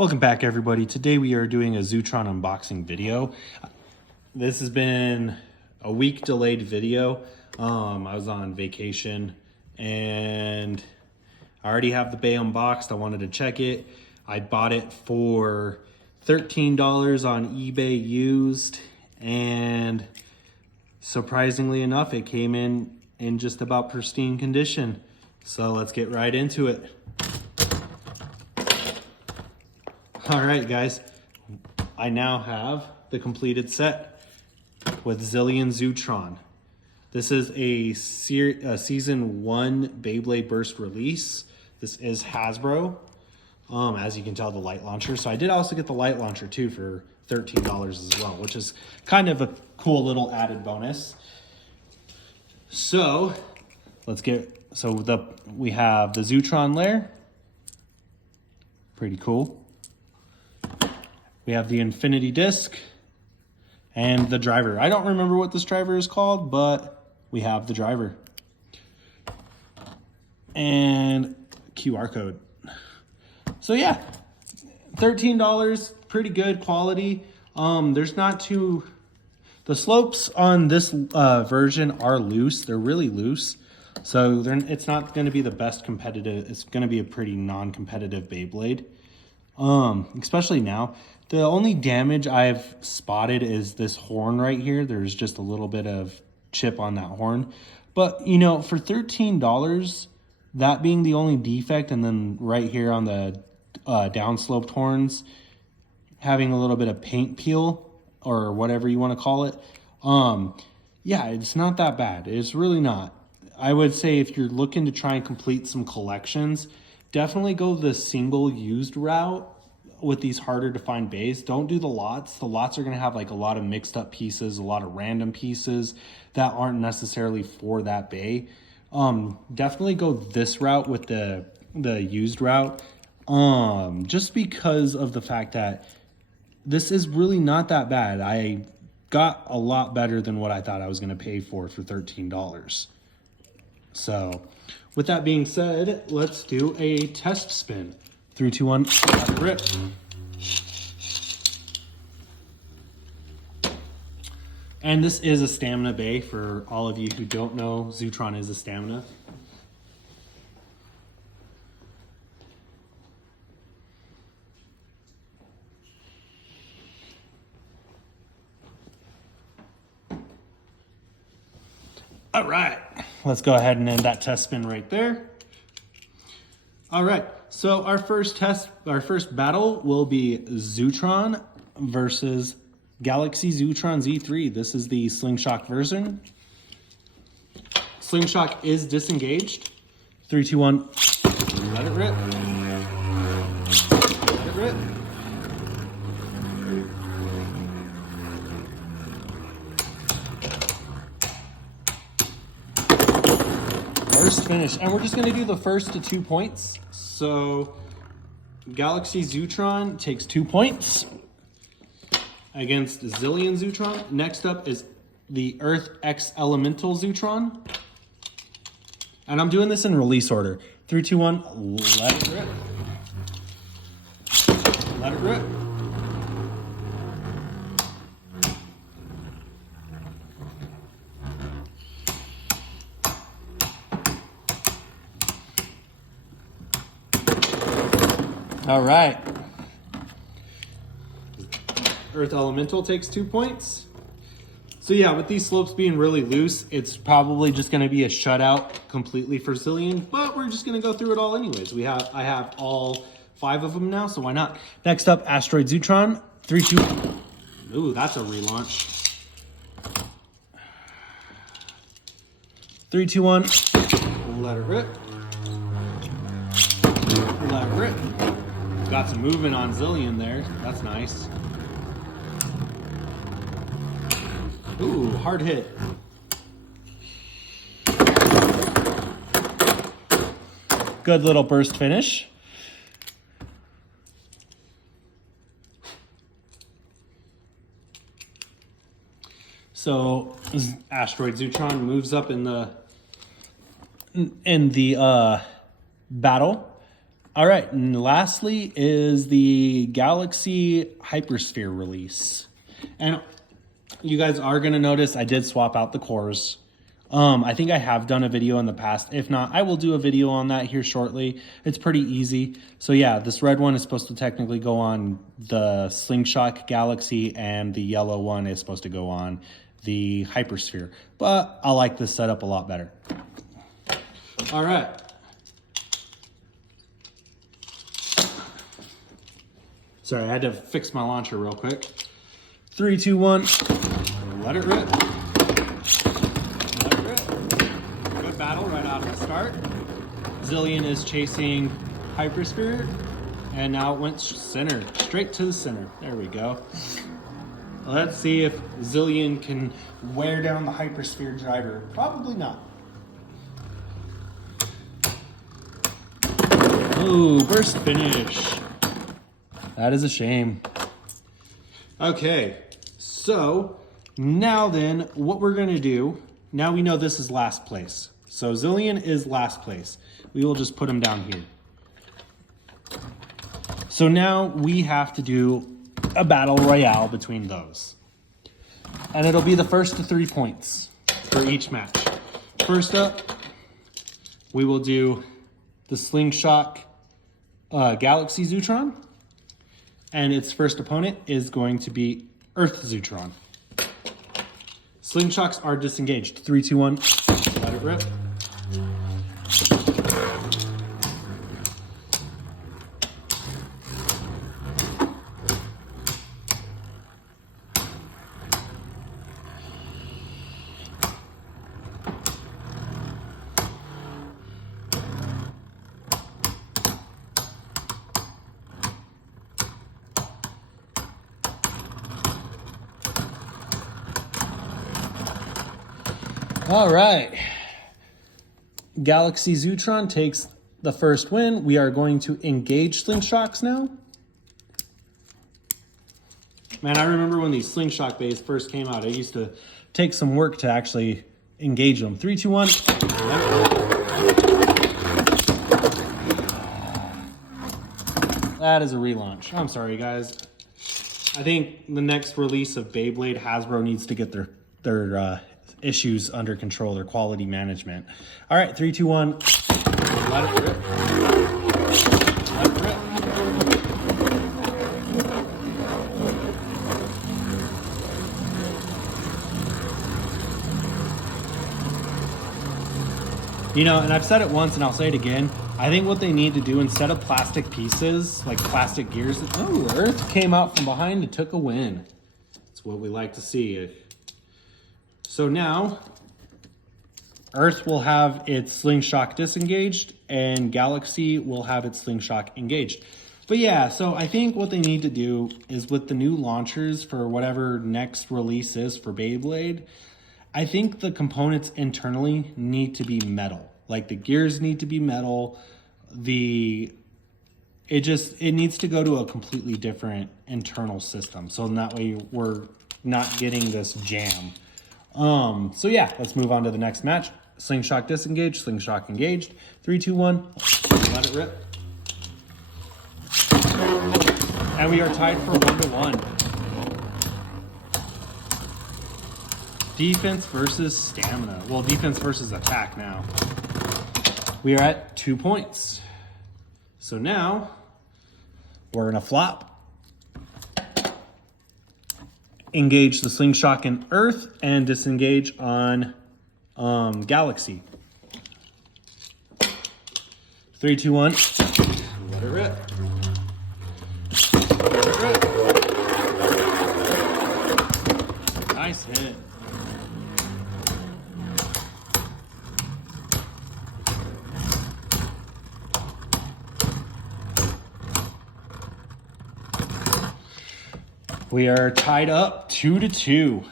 Welcome back, everybody. Today we are doing a Zeutron unboxing video. This has been a week delayed video. I was on vacation and I already have the bay unboxed. I wanted to check it. I bought it for $13 on eBay used, and surprisingly enough, it came in just about pristine condition. So let's get right into it. All right, guys, I now have the completed set with Zillion Zeutron. This is a season 1 Beyblade Burst release. This is Hasbro. As you can tell, the light launcher. So I did also get the light launcher too for $13 as well, which is kind of a cool little added bonus. So we have the Zeutron layer. Pretty cool. We have the infinity disc and the driver. I don't remember what this driver is called, but we have the driver. And QR code. So yeah, $13, pretty good quality. The slopes on this version are loose. They're really loose. So it's not going to be the best competitive. It's going to be a pretty non-competitive Beyblade. Especially now. The only damage I've spotted is this horn right here. There's just a little bit of chip on that horn. But, you know, for $13, that being the only defect, and then right here on the downsloped horns, having a little bit of paint peel, or whatever you want to call it, yeah, it's not that bad. It's really not. I would say if you're looking to try and complete some collections, definitely go the single used route with these harder to find bays. Don't do the lots. The lots are going to have like a lot of mixed up pieces, a lot of random pieces that aren't necessarily for that bay. Definitely go this route with the used route, just because of the fact that this is really not that bad. I got a lot better than what I thought I was going to pay for $13. So with that being said, let's do a test spin. 3, 2, 1, let it rip. And this is a stamina bay. For all of you who don't know, Zeutron is a stamina. All right, let's go ahead and end that test spin right there. All right, so our first battle will be Zeutron versus Galaxy Zeutron Z3. This is the Slingshot version. Slingshot is disengaged. 3, 2, 1, let it rip. Let it rip. First finish, and we're just going to do the first to 2 points. So Galaxy Zeutron takes 2 points against Zillion Zeutron. Next up is the Earth X Elemental Zeutron, and I'm doing this in release order. 3, 2, 1, let it rip. Let it rip. All right. Earth Elemental takes 2 points. So yeah, with these slopes being really loose, it's probably just going to be a shutout completely for Zillion, but we're just going to go through it all anyways. I have all 5 of them now, so why not? Next up, Asteroid Zeutron. 3, 2, 1. Ooh, that's a relaunch. 3, 2, 1. Let it rip. Let it rip. Got some movement on Zillion there. That's nice. Ooh, hard hit. Good little burst finish. So Asteroid Zeutron moves up in the battle. All right, and lastly is the Galaxy Hypersphere release. And you guys are going to notice I did swap out the cores. I think I have done a video in the past. If not, I will do a video on that here shortly. It's pretty easy. So yeah, this red one is supposed to technically go on the Slingshot Galaxy, and the yellow one is supposed to go on the Hypersphere. But I like this setup a lot better. All right. Sorry, I had to fix my launcher real quick. 3, 2, 1. Let it rip. Let it rip. Good battle right out of the start. Zillion is chasing Hypersphere, and now it went center, straight to the center. There we go. Let's see if Zillion can wear down the Hypersphere driver. Probably not. Ooh, burst finish. That is a shame. Okay, so now then, what we're gonna do, now we know this is last place. So Zillion is last place. We will just put him down here. So now we have to do a battle royale between those. And it'll be the first to 3 points for each match. First up, we will do the Slingshot Galaxy Zeutron. And its first opponent is going to be Earth Zeutron. Slingshots are disengaged. 3, 2, 1. Let it rip. All right. Galaxy Zeutron takes the first win. We are going to engage Slingshots now. Man, I remember when these Slingshot bays first came out, it used to take some work to actually engage them. 3, 2, 1. That is a relaunch. I'm sorry, guys. I think the next release of Beyblade, Hasbro needs to get their issues under control, their quality management. All right, 3, 2, 1. Let it rip. Let it rip. You know, and I've said it once and I'll say it again. I think what they need to do, instead of plastic pieces, like plastic gears, oh, Earth came out from behind and took a win. That's what we like to see. So now, Earth will have its Slingshot disengaged, and Galaxy will have its Slingshot engaged. But yeah, so I think what they need to do is with the new launchers for whatever next release is for Beyblade, I think the components internally need to be metal. Like the gears need to be metal. It needs to go to a completely different internal system. So in that way we're not getting this jam. So yeah, let's move on to the next match. Slingshot disengaged, Slingshot engaged. 3, 2, 1, let it rip. And we are tied for 1-1. Defense versus stamina. Well, defense versus attack now. We are at 2 points. So now we're gonna flop. Engage the Slingshot in Earth and disengage on Galaxy. 3, 2, 1. Let it rip. Let it rip. Nice hit. We are tied up 2-2.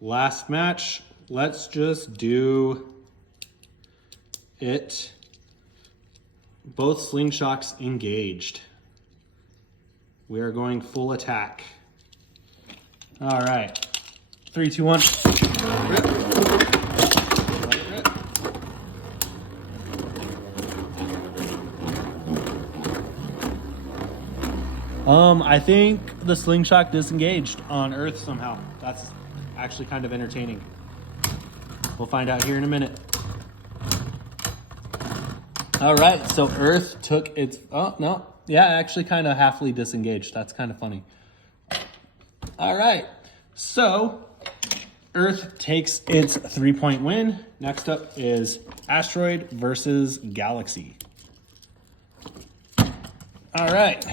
Last match, let's just do it. Both Slingshots engaged. We are going full attack. All right. 3, 2, 1. Rip. Let it rip. I think the slingshot disengaged on Earth somehow. That's actually kind of entertaining. We'll find out here in a minute. All right, so Earth took its, oh, no. Yeah, actually kind of halfly disengaged. That's kind of funny. All right, so Earth takes its 3-point win. Next up is Asteroid versus Galaxy. All right.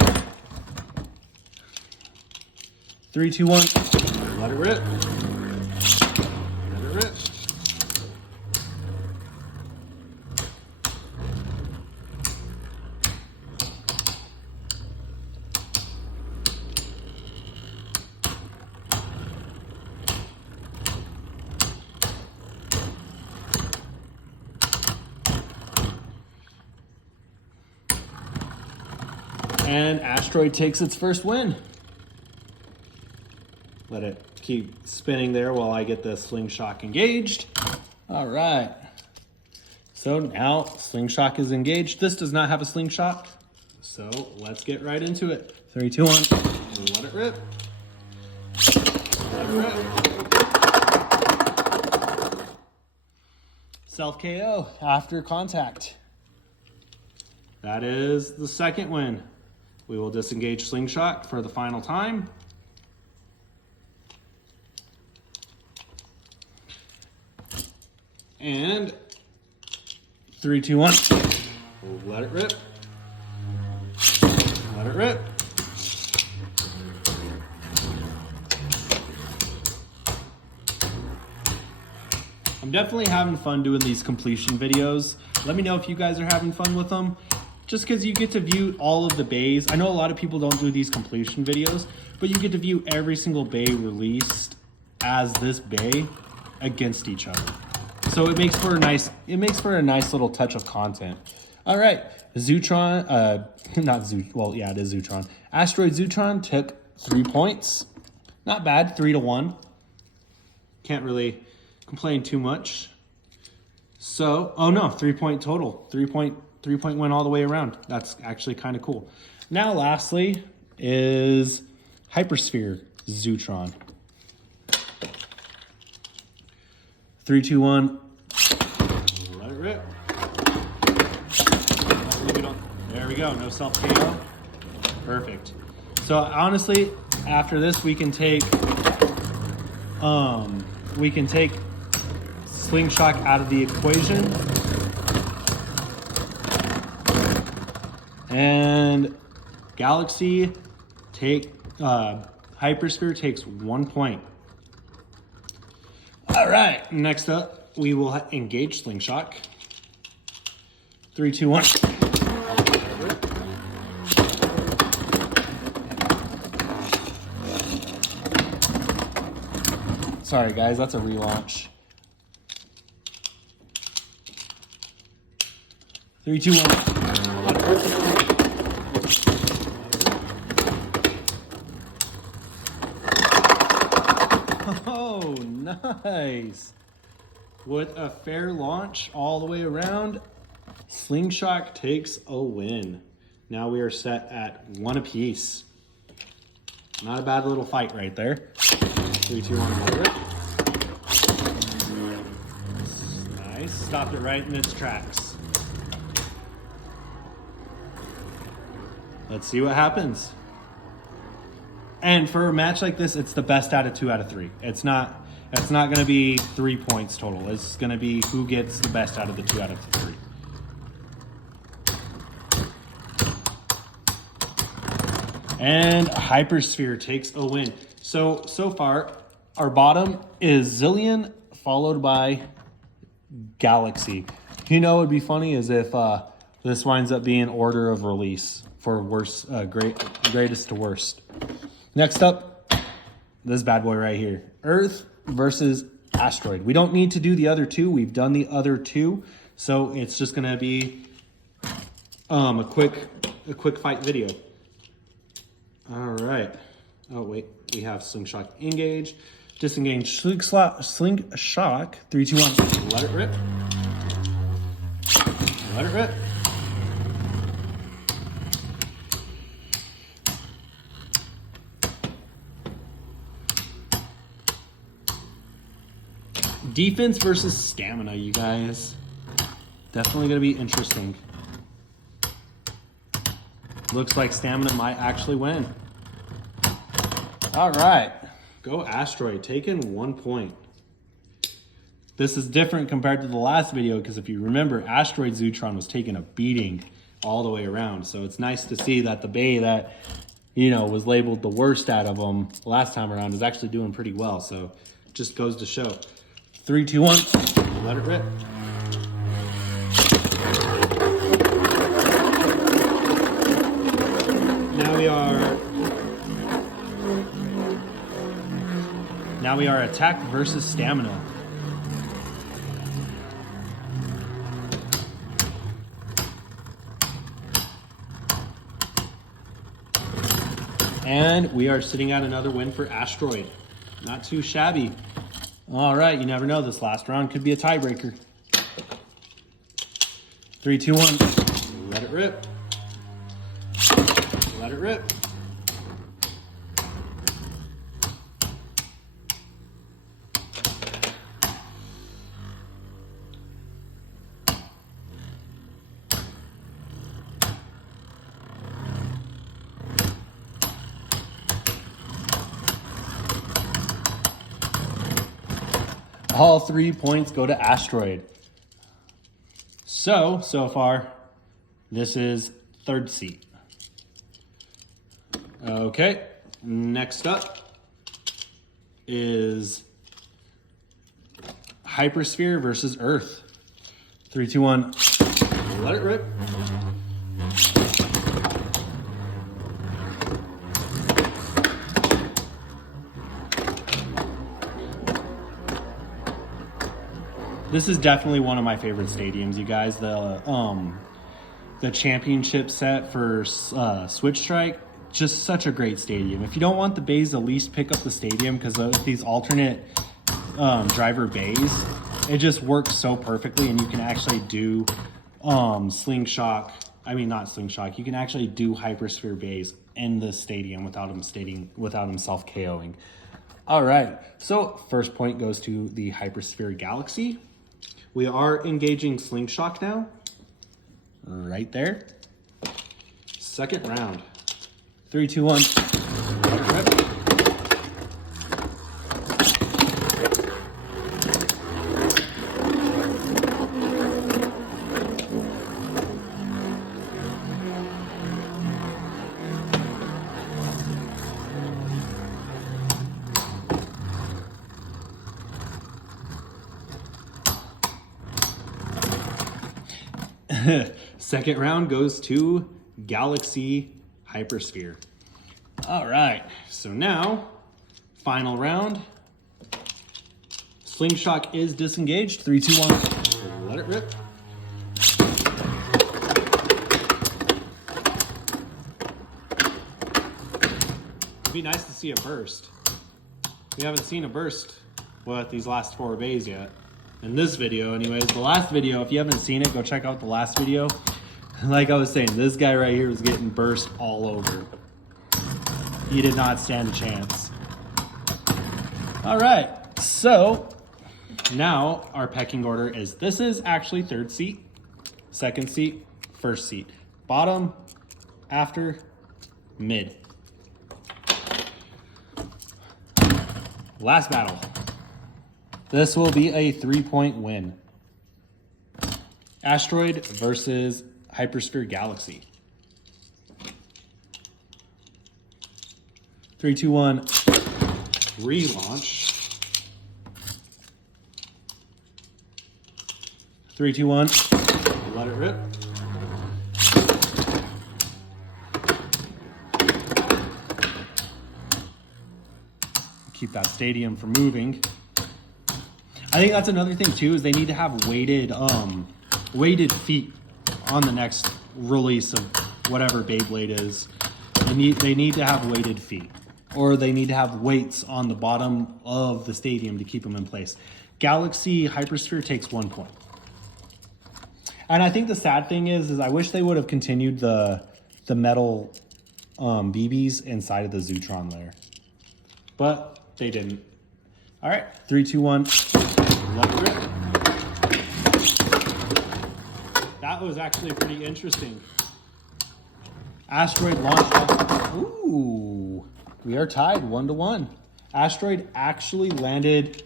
3, 2, 1. Let it rip. Let it rip. And Asteroid takes its first win. Let it keep spinning there while I get the slingshot engaged. All right. So now slingshot is engaged. This does not have a slingshot. So let's get right into it. 3, 2, 1. Let it rip. Let it rip. Self KO after contact. That is the second win. We will disengage slingshot for the final time. And 3, 2, 1. Let it rip. Let it rip. I'm definitely having fun doing these completion videos. Let me know if you guys are having fun with them. Just because you get to view all of the bays. I know a lot of people don't do these completion videos, but you get to view every single bay released as this bay against each other. So it makes for a nice little touch of content. All right, Zeutron, it is Zeutron. Asteroid Zeutron took 3 points. Not bad, 3 to 1. Can't really complain too much. So, 3-point total. 3-point win all the way around. That's actually kind of cool. Now, lastly, is Hypersphere Zeutron. 3, 2, 1. Let it rip. There we go. No self KO. Perfect. So honestly, after this, we can take slingshot out of the equation. And Galaxy Hypersphere takes 1 point. All right, next up, we will engage slingshot. 3, 2, 1. Sorry guys, that's a relaunch. 3, 2, 1. Oh, nice. With a fair launch all the way around, slingshot takes a win. Now we are set at 1 apiece. Not a bad little fight right there. 3, 2, 1. Nice. Stopped it right in its tracks. Let's see what happens. And for a match like this, it's the best out of 2 out of 3. It's not going to be 3 points total. It's going to be who gets the best out of the 2 out of 3. And Hypersphere takes a win. So far, our bottom is Zillion, followed by Galaxy. You know what would be funny is if this winds up being order of release for greatest to worst. Next up, this bad boy right here. Earth versus Asteroid. We don't need to do the other two. We've done the other two. So it's just going to be a quick fight video. All right. Oh, wait. We have slingshot engage. Disengage slingshot. 3, 2, 1. Let it rip. Let it rip. Defense versus stamina, you guys. Definitely going to be interesting. Looks like stamina might actually win. All right. Go Asteroid, taking 1 point. This is different compared to the last video because if you remember, Asteroid Zeutron was taking a beating all the way around. So it's nice to see that the Bay that, you know, was labeled the worst out of them last time around is actually doing pretty well. So it just goes to show. 3, 2, 1, let it rip. Now we are attack versus stamina. And we are sitting at another win for Asteroid. Not too shabby. All right, you never know. This last round could be a tiebreaker. 3, 2, 1. Let it rip. Let it rip. All 3 points go to Asteroid. So far, this is third seat. Okay, next up is Hypersphere versus Earth. 3, 2, 1, let it rip. This is definitely one of my favorite stadiums, you guys. The championship set for Switch Strike, just such a great stadium. If you don't want the bays, at least pick up the stadium because of these alternate driver bays. It just works so perfectly, and you can actually do slingshot. I mean, not slingshot. You can actually do Hypersphere bays in the stadium without him self KOing. All right, so first point goes to the Hypersphere Galaxy. We are engaging Slingshot now. Right there. Second round. 3, 2, 1. Second round goes to Galaxy Hypersphere. All right, so now, final round. Slingshot is disengaged. 3, 2, 1. Let it rip. It'd be nice to see a burst. We haven't seen a burst with these last 4 bays yet. In this video anyways. The last video, if you haven't seen it, go check out the last video. Like I was saying, this guy right here was getting burst all over. He did not stand a chance. All right, so now our pecking order is, this is actually third seat, second seat, first seat. Bottom, after, mid. Last battle. This will be a 3-point win. Asteroid versus Hypersphere Galaxy. 3, 2, 1. Relaunch. 3, 2, 1. Let it rip. Keep that stadium from moving. I think that's another thing too, is they need to have weighted feet on the next release of whatever Beyblade is. They need to have weighted feet, or they need to have weights on the bottom of the stadium to keep them in place. Galaxy Hypersphere takes 1 point. And I think the sad thing is I wish they would have continued the metal BBs inside of the Zeutron layer, but they didn't. All right, 3, 2, 1. Let it rip. That was actually pretty interesting. Asteroid launched off. Ooh, we are tied 1-1. Asteroid actually landed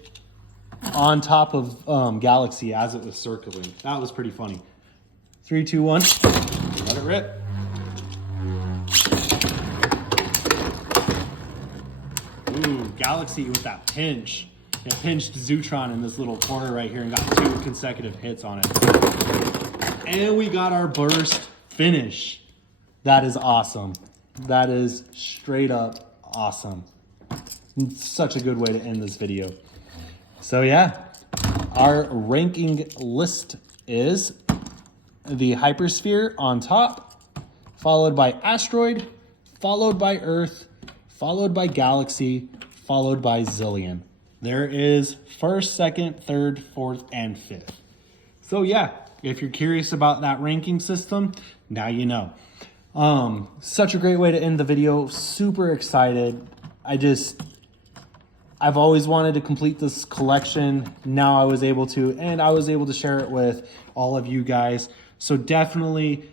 on top of Galaxy as it was circling. That was pretty funny. 3, 2, 1. Let it rip. Ooh, Galaxy with that pinch. It pinched Zeutron in this little corner right here and got 2 consecutive hits on it. And we got our burst finish. That is awesome. That is straight up awesome. Such a good way to end this video. So yeah, our ranking list is the Hypersphere on top, followed by Asteroid, followed by Earth, followed by Galaxy, followed by Zillion. There is 1st, 2nd, 3rd, 4th, and 5th. So yeah, if you're curious about that ranking system, now you know. Such a great way to end the video. Super excited. I've always wanted to complete this collection. Now I was able to, and I was able to share it with all of you guys. So definitely,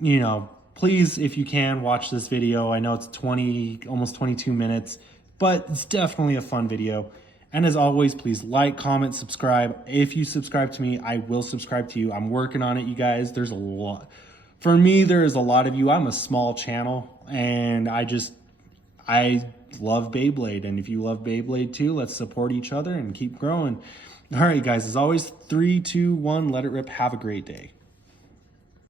you know, please, if you can, watch this video. I know it's almost 22 minutes, but it's definitely a fun video. And as always, please like, comment, subscribe. If you subscribe to me, I will subscribe to you. I'm working on it, you guys. There's a lot. For me, there is a lot of you. I'm a small channel, and I love Beyblade. And if you love Beyblade too, let's support each other and keep growing. All right, guys, as always, 3, 2, 1, let it rip. Have a great day.